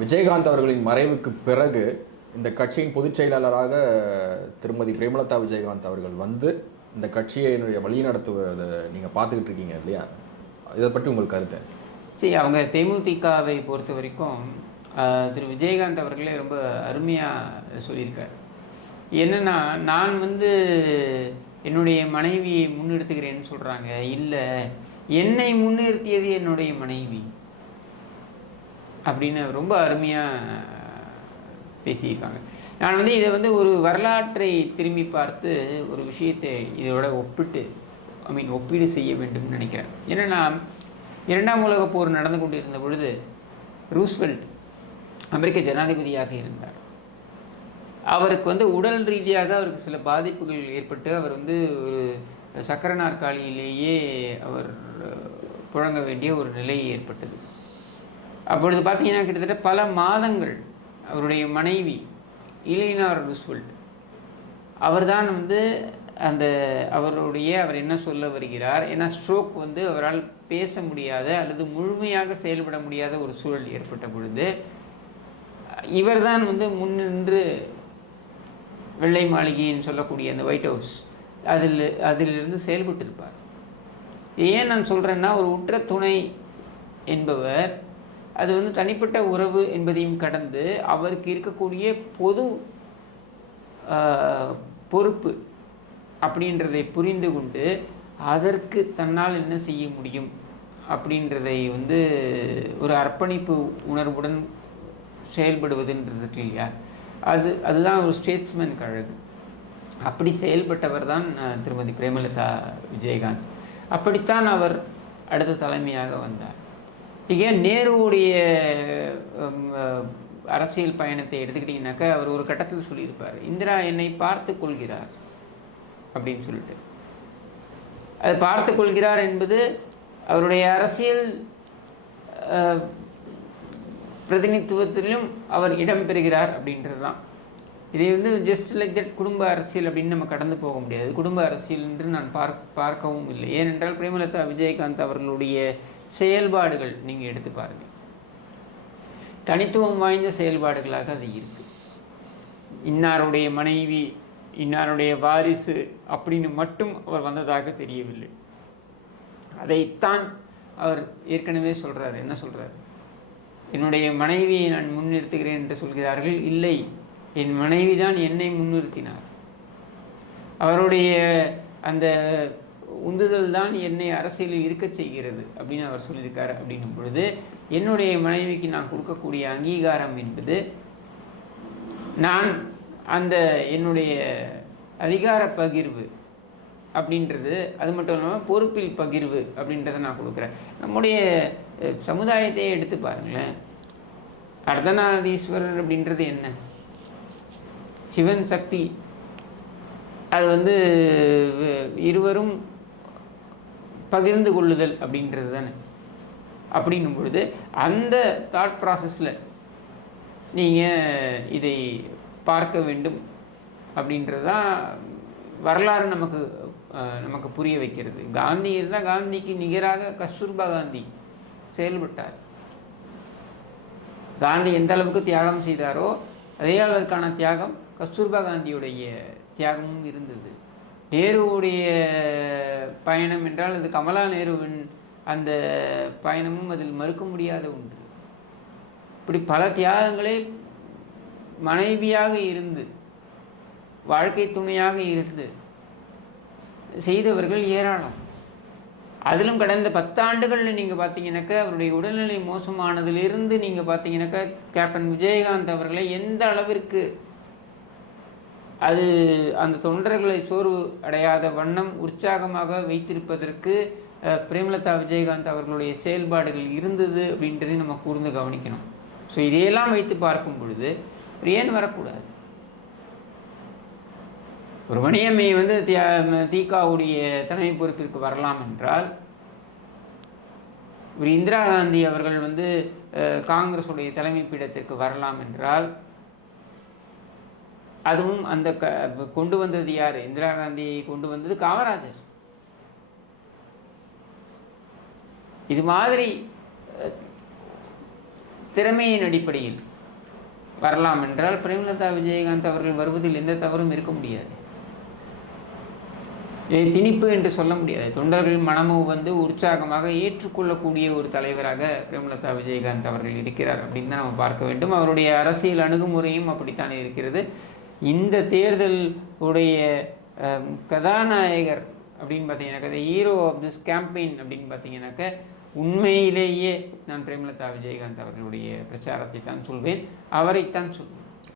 விஜயகாந்த் அவர்களின் மறைவுக்கு பிறகு இந்த கட்சியின் பொதுச் செயலாளராக திருமதி பிரேமலதா விஜயகாந்த் அவர்கள் வந்து இந்த கட்சியை வழி நடத்துவதை நீங்கள் பார்த்துக்கிட்டு இருக்கீங்க இல்லையா? இதை பற்றி உங்களுக்கு கருத்து? சரி, அவங்க தேமுதிகவை பொறுத்த வரைக்கும் திரு விஜயகாந்த் அவர்களே ரொம்ப அருமையாக சொல்லியிருக்கார். என்னென்னா, நான் வந்து என்னுடைய மனைவியை முன்னிறுத்துகிறேன்னு சொல்கிறாங்க. இல்லை, என்னை முன்னிறுத்தியது என்னுடைய மனைவி அப்படின்னு ரொம்ப அருமையாக பேசியிருக்காங்க. நான் வந்து இதை வந்து ஒரு வரலாற்றை திரும்பி பார்த்து ஒரு விஷயத்தை இதோட ஒப்பீடு செய்ய வேண்டும் நினைக்கிறேன். என்னென்னா, 2ஆம் உலகப் போர் நடந்து கொண்டிருந்த பொழுது ரூஸ்வெல்ட் அமெரிக்க ஜனாதிபதியாக இருந்தார். அவருக்கு வந்து உடல் ரீதியாக அவருக்கு சில பாதிப்புகள் ஏற்பட்டு அவர் வந்து ஒரு சக்கர நாற்காலியிலேயே அவர் புழங்க வேண்டிய ஒரு நிலை ஏற்பட்டது. அப்பொழுது பார்த்தீங்கன்னா, கிட்டத்தட்ட பல மாதங்கள் அவருடைய மனைவி எலினார் ரூஸ்வெல்ட் அவர்தான் வந்து அவர் என்ன சொல்ல வருகிறார், ஏன்னா ஸ்ட்ரோக் வந்து அவரால் பேச முடியாத அல்லது முழுமையாக செயல்பட முடியாத ஒரு சூழல் ஏற்பட்ட பொழுது இவர்தான் வந்து முன்னின்று வெள்ளை மாளிகைன்னு சொல்லக்கூடிய அந்த ஒயிட் ஹவுஸ் அதிலிருந்து செயல்பட்டு இருப்பார். ஏன் நான் சொல்கிறேன்னா, ஒரு உற்ற துணை என்பவர் அது வந்து தனிப்பட்ட உறவு என்பதையும் கடந்து அவருக்கு இருக்கக்கூடிய பொது பொறுப்பு அப்படின்றதை புரிந்து கொண்டு அதற்கு தன்னால் என்ன செய்ய முடியும் அப்படின்றதை வந்து ஒரு அர்ப்பணிப்பு உணர்வுடன் செயல்படுவதுன்றது இல்லையா, அதுதான் ஒரு ஸ்டேட்ஸ்மேன் கழகு. அப்படி செயல்பட்டவர் தான் திருமதி பிரேமலதா விஜயகாந்த். அப்படித்தான் அவர் அடுத்த தலைமையாக வந்தார். ஏன் நேருவுடைய அரசியல் பயணத்தை எடுத்துக்கிட்டிங்கனாக்கா, அவர் ஒரு கட்டத்தில் சொல்லியிருப்பார், இந்திரா என்னை பார்த்து கொள்கிறார் அப்படின்னு சொல்லிட்டு. அது பார்த்து கொள்கிறார் என்பது அவருடைய அரசியல் பிரதிநிதித்துவத்திலும் அவர் இடம் பெறுகிறார் அப்படின்றது தான். இதை வந்து ஜஸ்ட் லைக் தட் குடும்ப அரசியல் அப்படின்னு நம்ம கடந்து போக முடியாது. குடும்ப அரசியல் என்று நான் பார்க்கவும் இல்லை. ஏனென்றால் பிரேமலதா விஜயகாந்த் அவர்களுடைய செயல்பாடுகள் நீங்கள் எடுத்து பாருங்கள், தனித்துவம் வாய்ந்த செயல்பாடுகளாக அது இருக்கு. இன்னாருடைய மனைவி, இன்னாருடைய வாரிசு அப்படின்னு மட்டும் அவர் வந்ததாக தெரியவில்லை. அதைத்தான் அவர் ஏற்கனவே சொல்றாரு. என்ன சொல்றாரு? என்னுடைய மனைவியை நான் முன்னிறுத்துகிறேன் என்று சொல்கிறார்கள். இல்லை, என் மனைவி தான் என்னை முன்னிறுத்தினார். அவருடைய அந்த உந்துதல் தான் என்னை அரசியலில் இருக்க செய்கிறது அப்படின்னு அவர் சொல்லியிருக்காரு. அப்படின்னும் பொழுது என்னுடைய மனைவிக்கு நான் கொடுக்கக்கூடிய அங்கீகாரம் என்பது, நான் அந்த என்னுடைய அதிகார பகிர்வு அப்படின்றது, அது மட்டும் இல்லாமல் பொறுப்பில் பகிர்வு அப்படின்றத நான் கொடுக்குறேன். நம்முடைய சமுதாயத்தையே எடுத்து பாருங்களேன். அர்த்தநாரீஸ்வரர் அப்படின்றது என்ன? சிவன் சக்தி. அது வந்து இருவரும் பகிர்ந்து கொள்ளுதல் அப்படின்றது தானே. அப்படின்னும் பொழுது அந்த தாட் ப்ராசஸில் நீங்கள் இதை பார்க்க வேண்டும் அப்படின்றது தான் வரலாறு நமக்கு புரிய வைக்கிறது. காந்தி இருந்தால் காந்திக்கு நிகராக கஸ்தூர்பா காந்தி செயல்பட்டார். காந்தி எந்த அளவுக்கு தியாகம் செய்தாரோ அதே அளவிற்கான தியாகம் கஸ்தூர்பா காந்தியுடைய தியாகமும் இருந்தது. நேருவுடைய பயணம் என்றால் அது கமலா நேருவின் அந்த பயணமும் அதில் மறுக்க முடியாத ஒன்று. இப்படி பல தியாகங்களே மனைவியாக இருந்து, வாழ்க்கை துணையாக இருந்து செய்தவர்கள் ஏராளம். அதிலும் கடந்த 10 ஆண்டுகளில் நீங்கள் பார்த்தீங்கன்னாக்கா, அவருடைய உடல்நிலை மோசமானதிலிருந்து நீங்கள் பார்த்தீங்கன்னாக்கா, கேப்டன் விஜயகாந்த் அவர்களை எந்த அளவிற்கு அது அந்த தொண்டர்களை சோர்வு அடையாத வண்ணம் உற்சாகமாக வைத்திருப்பதற்கு பிரேமலதா விஜயகாந்த் அவர்களுடைய செயல்பாடுகள் இருந்தது அப்படின்றதை நம்ம கூர்ந்து கவனிக்கணும். ஸோ இதையெல்லாம் வைத்து பார்க்கும் பொழுது ஏன் வரக்கூடாது? ஒரு மணியம்மை வந்து திகாவுடைய தலைமை பொறுப்பிற்கு வரலாம் என்றால், ஒரு இந்திரா காந்தி அவர்கள் வந்து காங்கிரஸுடைய தலைமை பீடத்திற்கு வரலாம் என்றால், அதுவும் அந்த கொண்டு வந்தது யார்? இந்திரா காந்தியை கொண்டு வந்தது காமராஜர். இது மாதிரி திறமையின் அடிப்படையில் வரலாம் என்றால் பிரேமலதா விஜயகாந்த் அவர்கள் வருவதில் எந்த தவறும் இருக்க முடியாது. இதை திணிப்பு என்று சொல்ல முடியாது. தொண்டர்கள் மனமும் வந்து உற்சாகமாக ஏற்றுக்கொள்ளக்கூடிய ஒரு தலைவராக பிரேமலதா விஜயகாந்த் அவர்கள் இருக்கிறார் அப்படின்னு தான் நம்ம பார்க்க வேண்டும். அவருடைய அரசியல் அணுகுமுறையும் அப்படித்தானே இருக்கிறது. இந்த தேர்தல் உடைய கதாநாயகர் அப்படின்னு பார்த்தீங்கன்னாக்கா, the hero of this campaign அப்படின்னு பார்த்தீங்கன்னாக்க, உண்மையிலேயே நான் பிரேமலதா விஜயகாந்த் அவர்களுடைய பிரச்சாரத்தை தான் சொல்வேன், அவரைத்தான் சொல்வேன்.